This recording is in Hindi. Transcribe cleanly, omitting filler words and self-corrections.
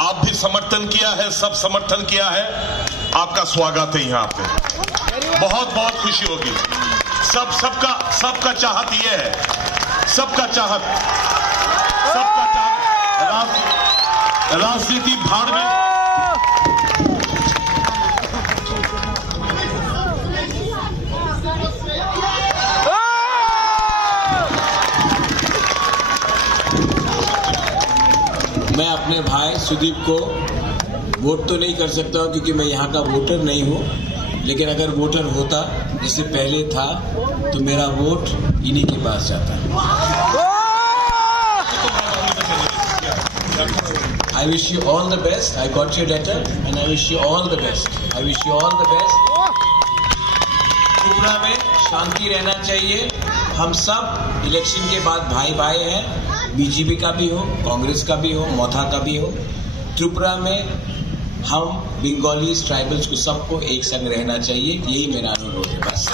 आप भी समर्थन किया है, सब समर्थन किया है। आपका स्वागत है यहाँ पे, बहुत बहुत खुशी होगी। सबका चाहत ये है, सबका चाहत राजनीति भाड़ में। मैं अपने भाई सुदीप को वोट तो नहीं कर सकता हूं क्योंकि मैं यहाँ का वोटर नहीं हूँ, लेकिन अगर वोटर होता जिससे पहले था तो मेरा वोट इन्हीं के पास जाता। I wish you all the best. I got your letter and I wish you all the best. I wish you all the best. Tripura में शांति रहना चाहिए। हम सब इलेक्शन के बाद भाई भाई हैं, बीजेपी का भी हो, कांग्रेस का भी हो, मोथा का भी हो। त्रिपुरा में हम बंगालीज ट्राइबल्स को सबको एक संग रहना चाहिए, यही मेरा अनुरोध है बस।